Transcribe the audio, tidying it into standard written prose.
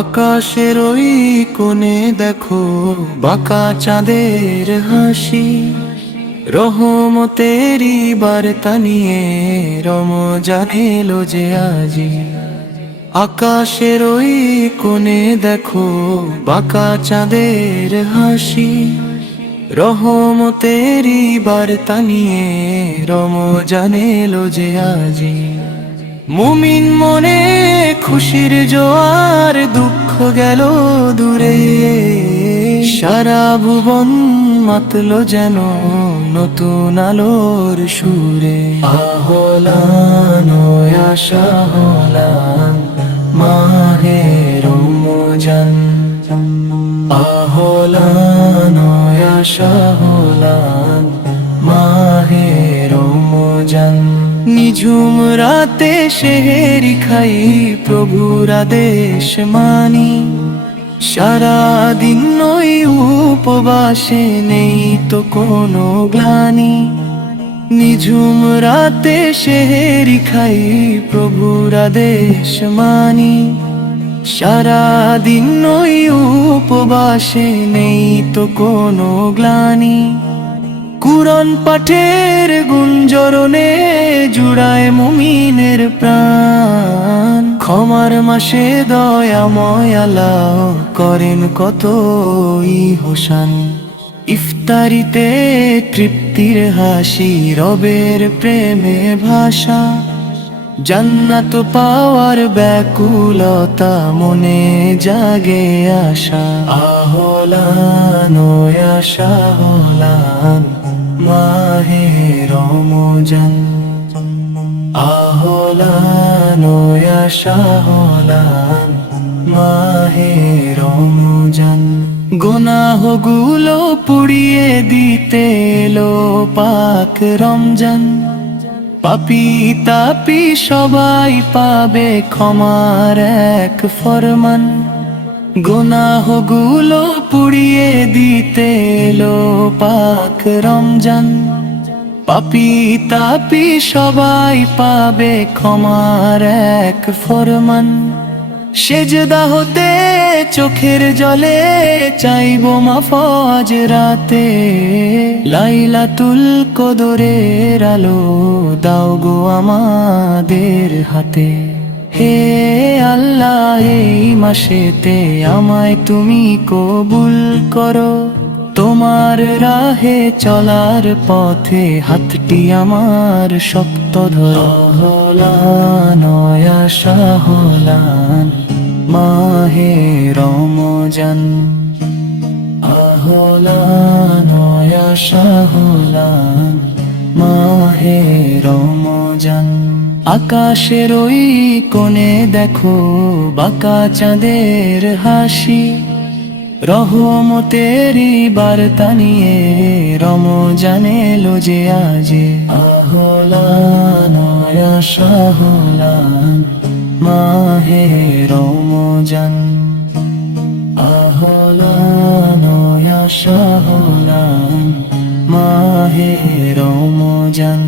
আকাশের ওই কোণে দেখো বাঁকা চাঁদের হাসি, রহমতেরই বার্তা নিয়ে রমজান এলো যে আজি। আকাশের ওই কোণে দেখো বাঁকা চাঁদের হাসি, রহমতেরই বার্তা নিয়ে রমজান এলো যে আজি। মুমিন মনে খুশির জোয়ার, দুঃখ গেল দূরে, সারা ভুবন মাতলো যেন নতুন আলোর সুরে। আহলান ওয়া সাহলান মাহে রমজান, আহলান ওয়া সাহলান মাহে রমজান। নিঝুম রাতে সেহেরি খাই, প্রভুর আদেশ মানি, সারা দিন ওই উপবাসে নেই তো কোনো গ্লানি। নিঝুম রাতে সেহেরি খাই, প্রভুর আদেশ মানি, সারা দিন ওই উপবাসে নেই তো কোনো গ্লানি। কুরআন পাঠের গুঞ্জরণে জুড়ায় মুমিনের প্রাণ, ক্ষমার মাসে দয়াময় আল্লাহ করেন কতই হোসান। ইফতারিতে তৃপ্তির হাসি, রবের প্রেমে ভাষা, জান্নাত পাওয়ার ব্যাকুলতা মনে জাগে আশা। আহলান ওয়া সাহলান মাহে রমজান, আহলান ওয়া সাহলান মাহে রমজান। গুনাহগুলো পুড়িয়ে দিতে এলো পাক রমজান, পাপী তাপী সবাই পাবে ক্ষমার এক ফরমান। গুনাহগুলো পুড়িয়ে দিতে এলো পাক রমজান, পাপী তাপী সবাই পাবে ক্ষমার এক ফরমান। সেজদা হতে চোখের জলে চাইবো মাফ আজ রাতে, লাইলাতুল কদরের আলো দাও গো আমাদের হাতে। হে আল্লাহ, এই মাসেতে আমায় তুমি কবুল করো, তোমার রাহে চলার পথে হাতটি আমার শক্ত ধরো। আহলান ওয়া সাহলান মাহে রমজান, আহলান ওয়া সাহলান মাহে রমজান। আকাশের ওই কোণে দেখো বাঁকা চাঁদের হাসি, রহমতেরই বার্তা নিয়ে রমজান এলো যে আজি। আহলান ওয়া সাহলান মাহে রমজান, আহলান ওয়া সাহলান মাহে রমজান।